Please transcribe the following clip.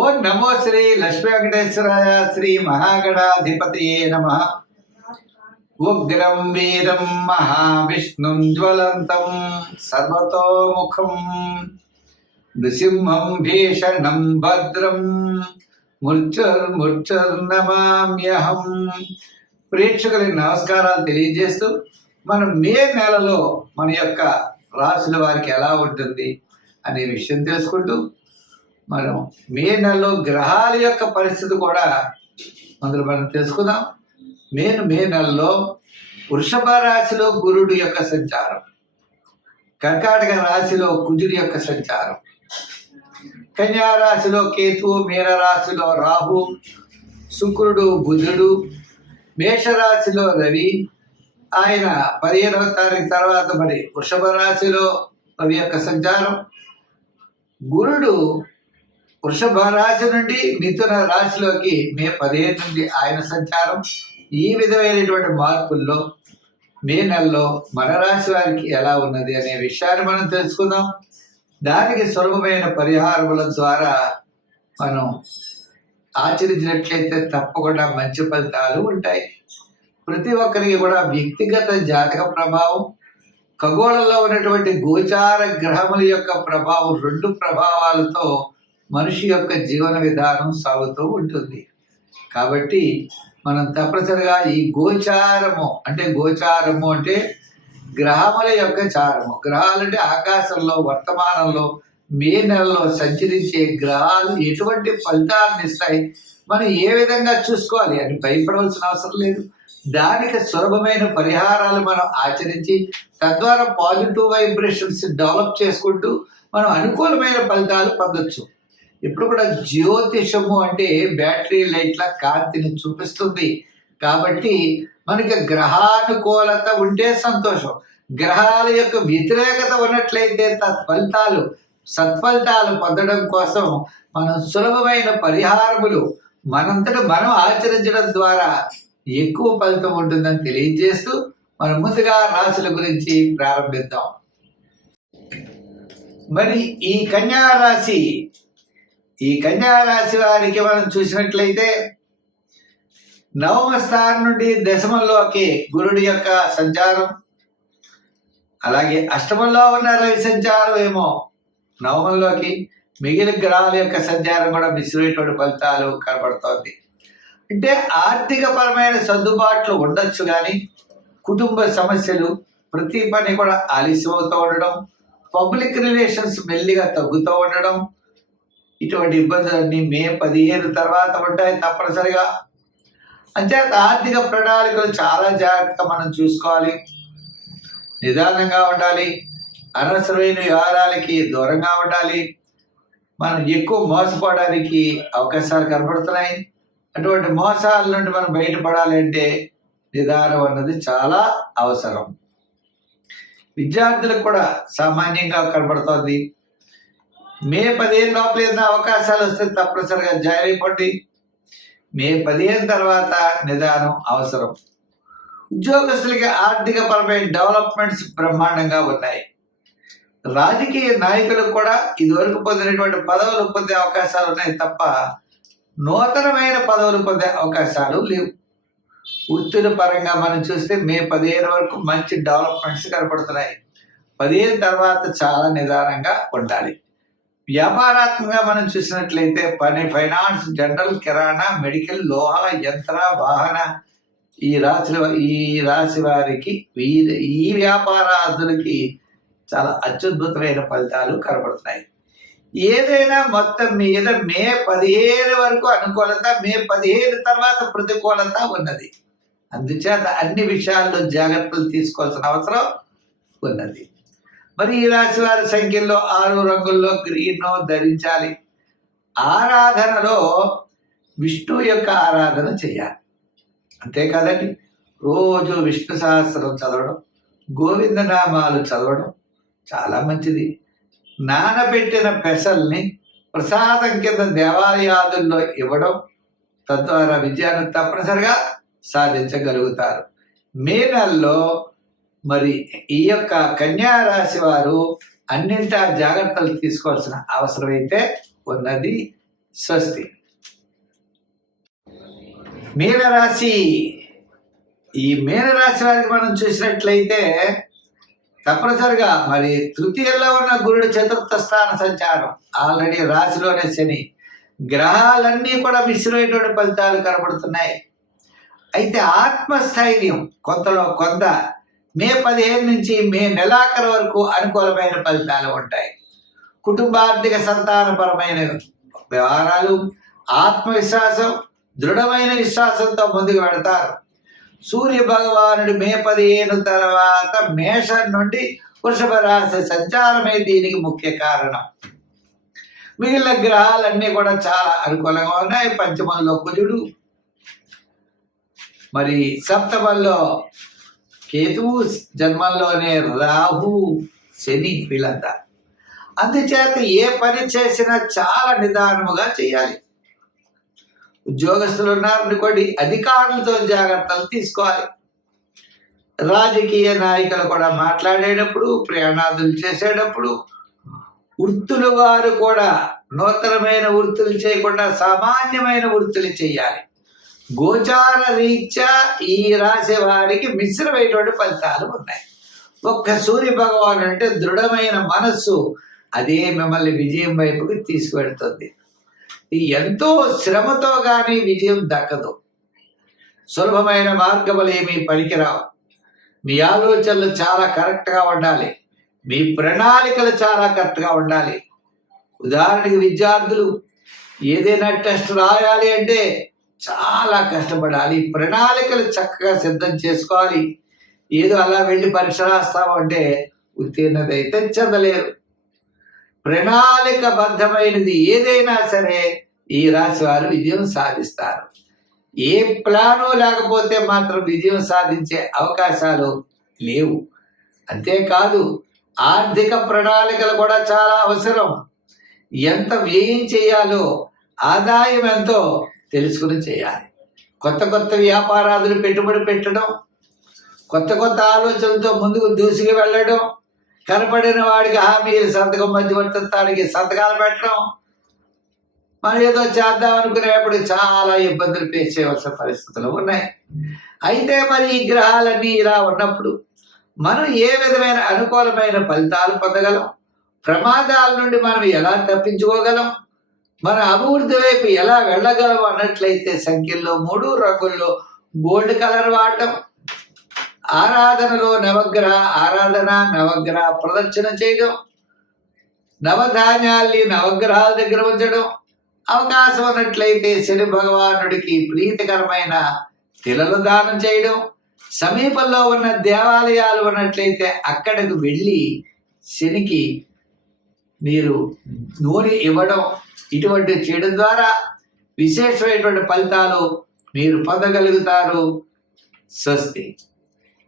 ఓం నమో శ్రీ లక్ష్మీ వెంకటేశ్వరాయ శ్రీ మహాగణాధిపతయే నమః. ఉగ్రం వీరం మహావిష్ణుం జ్వలంతం సర్వతోముఖం నృసింహం భీషణం భద్రం మృత్యుర్నమామ్యహం. ప్రేక్షకులకి నమస్కారాలు తెలియజేస్తూ మనం మే నెలలో మన యొక్క రాశుల వారికి ఎలా ఉంటుంది అనే విషయం తెలుసుకుంటూ మనం మే నెలలో గ్రహాల యొక్క పరిస్థితి కూడా అందులో మనం తెలుసుకుందాం. మే నెలలో వృషభ రాశిలో గురుడు యొక్క సంచారం, కర్కాటక రాశిలో కుజుడి యొక్క సంచారం, కన్యా రాశిలో కేతువు, మీన రాశిలో రాహు, శుక్రుడు, బుధుడు, మేషరాశిలో రవి. ఆయన 15వ తారీఖు తర్వాత మరి వృషభ రాశిలో రవి యొక్క సంచారం, గురుడు వృషభ రాశి నుండి మిథున రాశిలోకి మే 15 నుండి ఆయన సంచారం. ఈ విధమైనటువంటి మార్పుల్లో మే నెలలో మన రాశి వారికి ఎలా ఉన్నది అనే విషయాన్ని మనం తెలుసుకుందాం. దానికి సులభమైన పరిహారముల ద్వారా మనం ఆచరించినట్లయితే తప్పకుండా మంచి ఫలితాలు ఉంటాయి. ప్రతి ఒక్కరికి కూడా వ్యక్తిగత జాతక ప్రభావం, ఖగోళంలో ఉన్నటువంటి గోచార గ్రహముల యొక్క ప్రభావం, 2 ప్రభావాలతో మనిషి యొక్క జీవన విధానం సాగుతూ ఉంటుంది. కాబట్టి మనం తప్పనిసరిగా ఈ గోచారము అంటే గ్రహముల యొక్క చారము. గ్రహాలంటే ఆకాశంలో వర్తమానంలో మే నెలలో సంచరించే గ్రహాలు ఎటువంటి ఫలితాలను ఇస్తాయి, మనం ఏ విధంగా చూసుకోవాలి అని భయపడవలసిన అవసరం లేదు. దానికి సులభమైన పరిహారాలు మనం ఆచరించి తద్వారా పాజిటివ్ వైబ్రేషన్స్ డెవలప్ చేసుకుంటూ మనం అనుకూలమైన ఫలితాలు పొందొచ్చు. ఇప్పుడు కూడా జ్యోతిషము అంటే బ్యాటరీ లైట్ల కాంతిని చూపిస్తుంది. కాబట్టి మనకి గ్రహానుకూలత ఉంటే సంతోషం, గ్రహాల యొక్క వ్యతిరేకత ఉన్నట్లయితే సత్ఫలితాలు పొందడం కోసం మనం సులభమైన పరిహారములు మనంతట మనం ఆచరించడం ద్వారా ఎక్కువ ఫలితం ఉంటుందని తెలియజేస్తూ మనం ముందుగా రాశుల గురించి ప్రారంభిద్దాం. మరి ఈ కన్యా రాశి వారికి మనం చూసినట్లయితే నవమ స్థానం నుండి దశమంలోకి గురుడి యొక్క సంచారం, అలాగే అష్టమంలో ఉన్న రవి సంచారం ఏమో నవమంలోకి, మిగిలిన గ్రహాల యొక్క సంచారం కూడా మిశ్రమైనటువంటి ఫలితాలు కనబడుతోంది. అంటే ఆర్థిక పరమైన సర్దుబాట్లు ఉండొచ్చు, కానీ కుటుంబ సమస్యలు, ప్రతి పని కూడా ఆలస్యం అవుతూ ఉండడం, పబ్లిక్ రిలేషన్స్ మెల్లిగా తగ్గుతూ ఉండడం, ఇటువంటి ఇబ్బందులన్నీ మే 15 తర్వాత ఉంటాయి తప్పనిసరిగా. అంచేత ఆర్థిక ప్రణాళికలు చాలా జాగ్రత్తగా మనం చూసుకోవాలి, నిదానంగా ఉండాలి, అనవసరమైన వ్యవహారాలకి దూరంగా ఉండాలి. మనం ఎక్కువ మోసపోవడానికి అవకాశాలు కనబడుతున్నాయి. అటువంటి మోసాల నుండి మనం బయటపడాలంటే నిదానం అన్నది చాలా అవసరం. విద్యార్థులకు కూడా సామాన్యంగా కనబడుతోంది. మే 15 లోపల ఏదైనా అవకాశాలు వస్తే తప్పనిసరిగా జాయిన్ అయిపోండి. మే 15 తర్వాత నిదానం అవసరం. ఉద్యోగస్తులకి ఆర్థిక పరమైన డెవలప్మెంట్స్ బ్రహ్మాండంగా ఉన్నాయి. రాజకీయ నాయకులకు కూడా ఇదివరకు పొందినటువంటి పదవులు పొందే అవకాశాలు ఉన్నాయి తప్ప నూతనమైన పదవులు పొందే అవకాశాలు లేవు. వృత్తుల పరంగా మనం చూస్తే మే 15 వరకు మంచి డెవలప్మెంట్స్ కనపడుతున్నాయి. 15 తర్వాత చాలా నిదానంగా ఉండాలి. వ్యాపారాత్మకంగా మనం చూసినట్లయితే ఫైనాన్స్, జనరల్, కిరాణా, మెడికల్, లోహ, యంత్ర, వాహన ఈ రాశి వారికి ఈ వ్యాపారాదులకి చాలా అత్యద్భుతమైన ఫలితాలు కనబడుతున్నాయి. ఏదైనా మొత్తం మీద మే 15 వరకు అనుకూలత, మే 15 తర్వాత ప్రతికూలత ఉన్నది. అందుచేత అన్ని విషయాల్లో జాగ్రత్తలు తీసుకోవాల్సిన అవసరం ఉన్నది. మరి ఈ రాశి వారి సంఖ్యలో 6 రంగుల్లో గ్రీన్ ధరించాలి. ఆరాధనలో విష్ణు యొక్క ఆరాధన చేయాలి. అంతేకాదండి, రోజు విష్ణు సహస్రం చదవడం, గోవిందనామాలు చదవడం చాలా మంచిది. నానబెట్టిన పెసల్ని ప్రసాదం కింద దేవాలయాదుల్లో ఇవ్వడం, తద్వారా విజయాన్ని తప్పనిసరిగా సాధించగలుగుతారు. మే నెలలో మరి ఈ యొక్క కన్యా రాశి వారు అన్నింటా జాగ్రత్తలు తీసుకోవాల్సిన అవసరం అయితే ఉన్నది. స్వస్తి. మీనరాశి. ఈ మీనరాశి వారికి మనం చూసినట్లయితే తప్పనిసరిగా మరి తృతీయంలో ఉన్న గురుడు చతుర్థ స్థాన సంచారం, ఆల్రెడీ రాశిలోనే శని, గ్రహాలన్నీ కూడా మిశ్రమైనటువంటి ఫలితాలు కనబడుతున్నాయి. అయితే ఆత్మస్థైర్యం కొంతలో కొంత మే 15 నుంచి మే నెలాఖరు వరకు అనుకూలమైన ఫలితాలు ఉంటాయి. కుటుంబార్థిక సంతానపరమైన వ్యవహారాలు, ఆత్మవిశ్వాసం, దృఢమైన విశ్వాసంతో ముందుకు వెడతారు. సూర్య భగవానుడు మే 15 తర్వాత మేషం నుండి వృషభ రాశి సంచారమే దీనికి ముఖ్య కారణం. మిగిలిన గ్రహాలన్నీ కూడా చాలా అనుకూలంగా ఉన్నాయి. పంచమంలో కుజుడు, మరి సప్తమంలో కేతువు, జన్మంలోనే రాహు, శని, వీళ్ళంతా. అందుచేత ఏ పని చేసినా చాలా నిదానముగా చేయాలి. ఉద్యోగస్తులు ఉన్నారనుకోండి, అధికారులతో జాగ్రత్తలు తీసుకోవాలి. రాజకీయ నాయకులు కూడా మాట్లాడేటప్పుడు, ప్రయాణాదులు చేసేటప్పుడు, వృత్తుల వారు కూడా నూతనమైన వృత్తులు చేయకుండా సామాన్యమైన వృత్తులు చేయాలి. గోచార రీత్యా ఈ రాశి వారికి మిశ్రమైనటువంటి ఫలితాలు ఉన్నాయి. ఒక్క సూర్య భగవాన్ అంటే దృఢమైన మనస్సు, అదే మిమ్మల్ని విజయం వైపుకి తీసుకువెడుతుంది. ఎంతో శ్రమతో కానీ విజయం దక్కదు. సులభమైన మార్గములు ఏమీ పనికిరావు. మీ ఆలోచనలు చాలా కరెక్ట్గా ఉండాలి. మీ ప్రణాళికలు చాలా కరెక్ట్గా ఉండాలి. ఉదాహరణకి విద్యార్థులు ఏదైనా టెస్ట్ రాయాలి అంటే చాలా కష్టపడాలి. ప్రణాళికలు చక్కగా సిద్ధం చేసుకోవాలి. ఏదో అలా వెళ్ళి పరీక్ష రాస్తామంటే ఉత్తీర్ణత అయితే చెందలేరు. ప్రణాళికబద్ధమైనది ఏదైనా సరే ఈ రాశి వారు విజయం సాధిస్తారు. ఏ ప్లాను లేకపోతే మాత్రం విజయం సాధించే అవకాశాలు లేవు. అంతేకాదు, ఆర్థిక ప్రణాళికలు కూడా చాలా అవసరం. ఎంత వ్యయం చేయాలో, ఆదాయం ఎంతో తెలుసుకుని చేయాలి. కొత్త కొత్త వ్యాపారాదులు పెట్టుబడి పెట్టడం, కొత్త కొత్త ఆలోచనలతో ముందుకు దూసుకు వెళ్ళడం, కనపడిన వాడికి హామీలు సంతకం మధ్యవర్తిత్వానికి సంతకాలు పెట్టడం, మనం ఏదో చేద్దాం అనుకునేప్పుడు చాలా ఇబ్బందులు ఫేస్ చేయవలసిన పరిస్థితులు ఉన్నాయి. అయితే మరి ఈ గ్రహాలన్నీ ఇలా ఉన్నప్పుడు మనం ఏ విధమైన అనుకూలమైన ఫలితాలు పొందగలం? ప్రమాదాల నుండి మనం ఎలా తప్పించుకోగలం? మన అభివృద్ధి వైపు ఎలా వెళ్ళగలం అన్నట్లయితే సంఖ్యల్లో 3 రంగుల్లో గోల్డ్ కలర్ వాడటం, ఆరాధనలో నవగ్రహ ప్రదర్శన చేయడం, నవధాన్యాల్ని నవగ్రహాల దగ్గర ఉంచడం, అవకాశం ఉన్నట్లయితే శని భగవానుడికి ప్రీతికరమైన తిలలు దానం చేయడం, సమీపంలో ఉన్న దేవాలయాలు ఉన్నట్లయితే అక్కడికి వెళ్ళి శనికి మీరు నూనె ఇవ్వడం, ఇటువంటి చేయడం ద్వారా విశేషమైనటువంటి ఫలితాలు మీరు పొందగలుగుతారు. స్వస్తి.